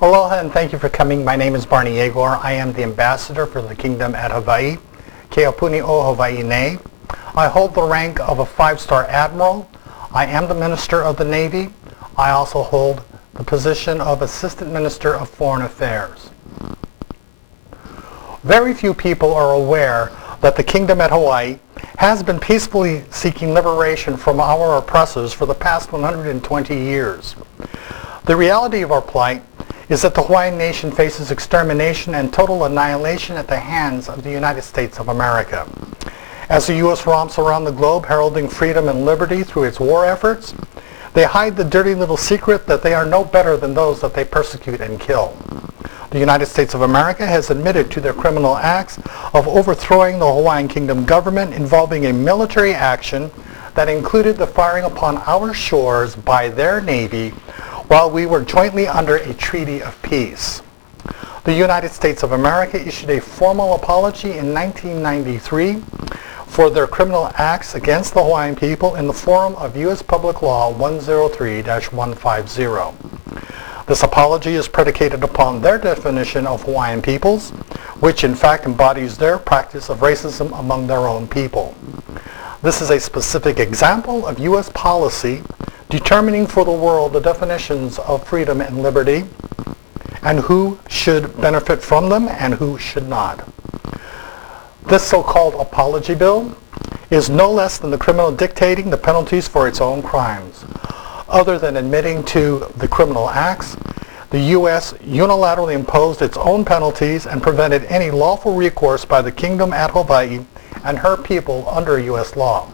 Aloha and thank you for coming. My name is Barney Yegor. I am the ambassador for the kingdom at Hawaii. Keapuni o Hawaii nei. I hold the rank of a 5-star admiral. I am the Minister of the Navy. I also hold the position of Assistant Minister of Foreign Affairs. Very few people are aware that the kingdom at Hawaii has been peacefully seeking liberation from our oppressors for the past 120 years. The reality of our plight is that the Hawaiian nation faces extermination and total annihilation at the hands of the United States of America. As the U.S. romps around the globe heralding freedom and liberty through its war efforts, they hide the dirty little secret that they are no better than those that they persecute and kill. The United States of America has admitted to their criminal acts of overthrowing the Hawaiian Kingdom government involving a military action that included the firing upon our shores by their Navy while we were jointly under a treaty of peace. The United States of America issued a formal apology in 1993 for their criminal acts against the Hawaiian people in the form of U.S. Public Law 103-150. This apology is predicated upon their definition of Hawaiian peoples, which in fact embodies their practice of racism among their own people. This is a specific example of U.S. policy determining for the world the definitions of freedom and liberty and who should benefit from them and who should not. This so-called apology bill is no less than the criminal dictating the penalties for its own crimes. Other than admitting to the criminal acts, the U.S. unilaterally imposed its own penalties and prevented any lawful recourse by the kingdom at Hawaii and her people under U.S. law.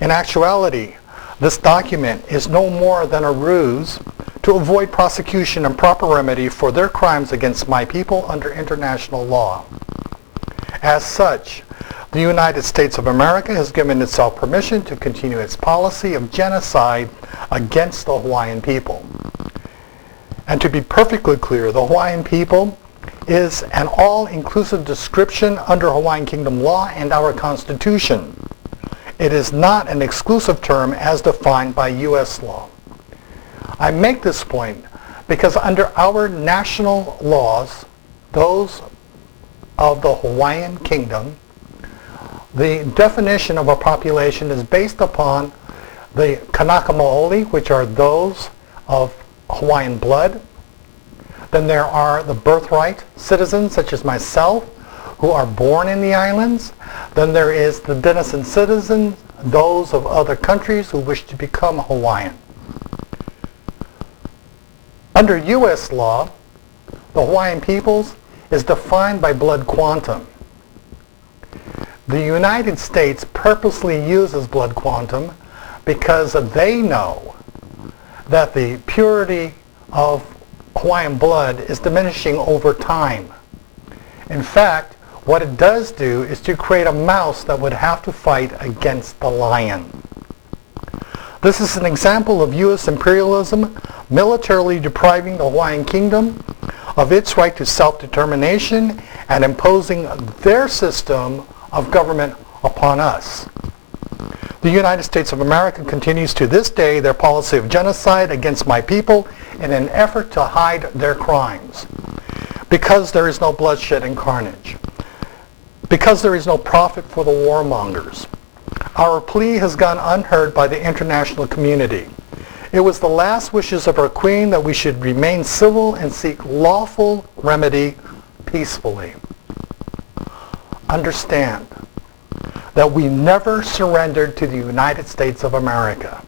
In actuality, this document is no more than a ruse to avoid prosecution and proper remedy for their crimes against my people under international law. As such, the United States of America has given itself permission to continue its policy of genocide against the Hawaiian people. And to be perfectly clear, the Hawaiian people is an all-inclusive description under Hawaiian Kingdom law and our Constitution. It is not an exclusive term as defined by U.S. law. I make this point because under our national laws, those of the Hawaiian Kingdom, the definition of a population is based upon the Kanaka Maoli, which are those of Hawaiian blood. Then there are the birthright citizens, such as myself, who are born in the islands. Then there is the denizen citizens, those of other countries who wish to become Hawaiian. Under U.S. law, the Hawaiian peoples is defined by blood quantum. The United States purposely uses blood quantum because they know that the purity of Hawaiian blood is diminishing over time. In fact, what it does do is to create a mouse that would have to fight against the lion. This is an example of U.S. imperialism militarily depriving the Hawaiian Kingdom of its right to self-determination and imposing their system of government upon us. The United States of America continues to this day their policy of genocide against my people in an effort to hide their crimes. Because there is no bloodshed and carnage. Because there is no profit for the warmongers. Our plea has gone unheard by the international community. It was the last wishes of our Queen that we should remain civil and seek lawful remedy peacefully. Understand that we never surrendered to the United States of America.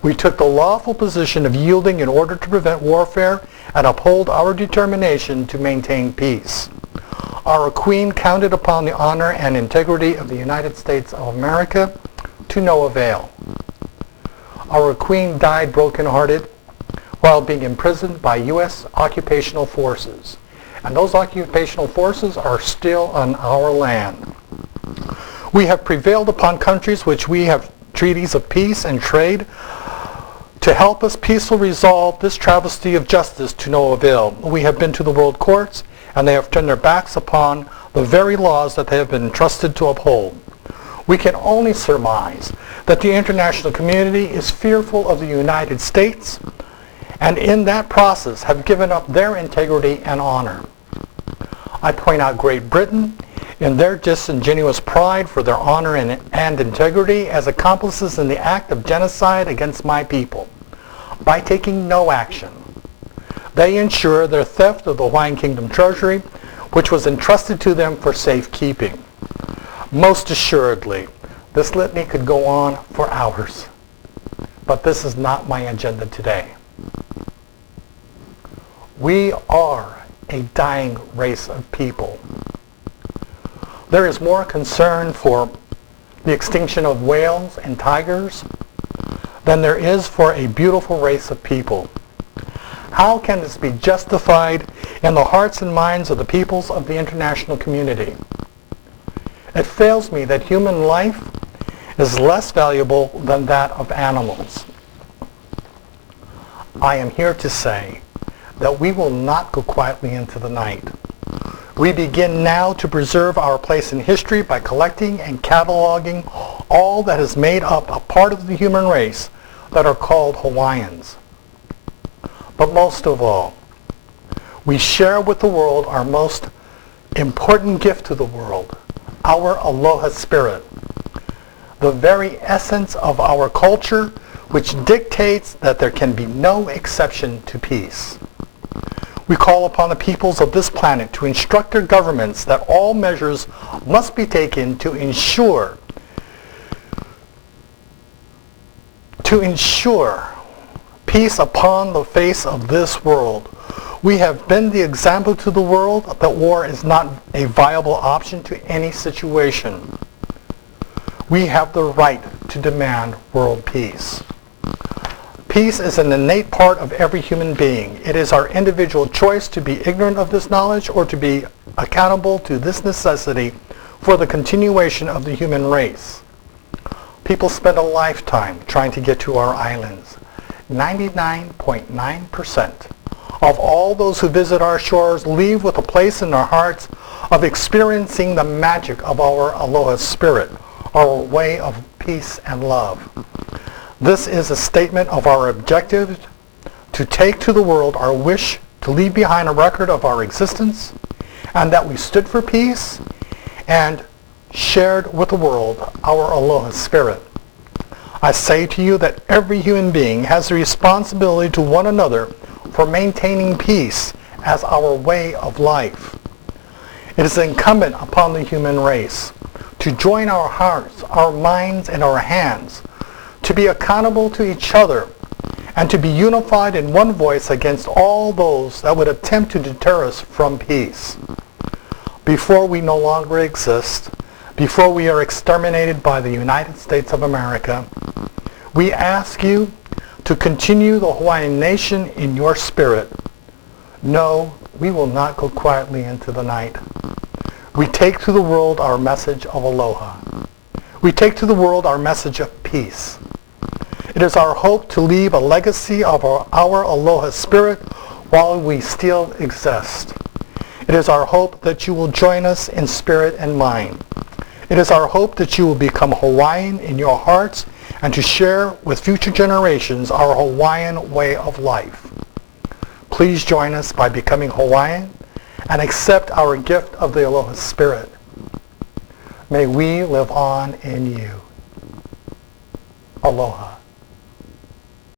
We took the lawful position of yielding in order to prevent warfare and uphold our determination to maintain peace. Our Queen counted upon the honor and integrity of the United States of America to no avail. Our Queen died brokenhearted while being imprisoned by U.S. occupational forces. And those occupational forces are still on our land. We have prevailed upon countries which we have treaties of peace and trade to help us peacefully resolve this travesty of justice to no avail. We have been to the world courts, and they have turned their backs upon the very laws that they have been entrusted to uphold. We can only surmise that the international community is fearful of the United States and in that process have given up their integrity and honor. I point out Great Britain in their disingenuous pride for their honor and integrity as accomplices in the act of genocide against my people. By taking no action, they ensure their theft of the Hawaiian Kingdom treasury, which was entrusted to them for safekeeping. Most assuredly, this litany could go on for hours, but this is not my agenda today. We are a dying race of people. There is more concern for the extinction of whales and tigers than there is for a beautiful race of people. How can this be justified in the hearts and minds of the peoples of the international community? It fails me that human life is less valuable than that of animals. I am here to say that we will not go quietly into the night. We begin now to preserve our place in history by collecting and cataloging all that has made up a part of the human race that are called Hawaiians. But most of all, we share with the world our most important gift to the world, our Aloha spirit, the very essence of our culture, which dictates that there can be no exception to peace. We call upon the peoples of this planet to instruct their governments that all measures must be taken to ensure peace upon the face of this world. We have been the example to the world that war is not a viable option to any situation. We have the right to demand world peace. Peace is an innate part of every human being. It is our individual choice to be ignorant of this knowledge or to be accountable to this necessity for the continuation of the human race. People spend a lifetime trying to get to our islands. 99.9% of all those who visit our shores leave with a place in their hearts of experiencing the magic of our Aloha spirit, our way of peace and love. This is a statement of our objective to take to the world our wish to leave behind a record of our existence and that we stood for peace and shared with the world our Aloha spirit. I say to you that every human being has a responsibility to one another for maintaining peace as our way of life. It is incumbent upon the human race to join our hearts, our minds, and our hands, to be accountable to each other, and to be unified in one voice against all those that would attempt to deter us from peace. Before we no longer exist, before we are exterminated by the United States of America, we ask you to continue the Hawaiian nation in your spirit. No, we will not go quietly into the night. We take to the world our message of aloha. We take to the world our message of peace. It is our hope to leave a legacy of our aloha spirit while we still exist. It is our hope that you will join us in spirit and mind. It is our hope that you will become Hawaiian in your hearts and to share with future generations our Hawaiian way of life. Please join us by becoming Hawaiian and accept our gift of the Aloha spirit. May we live on in you. Aloha.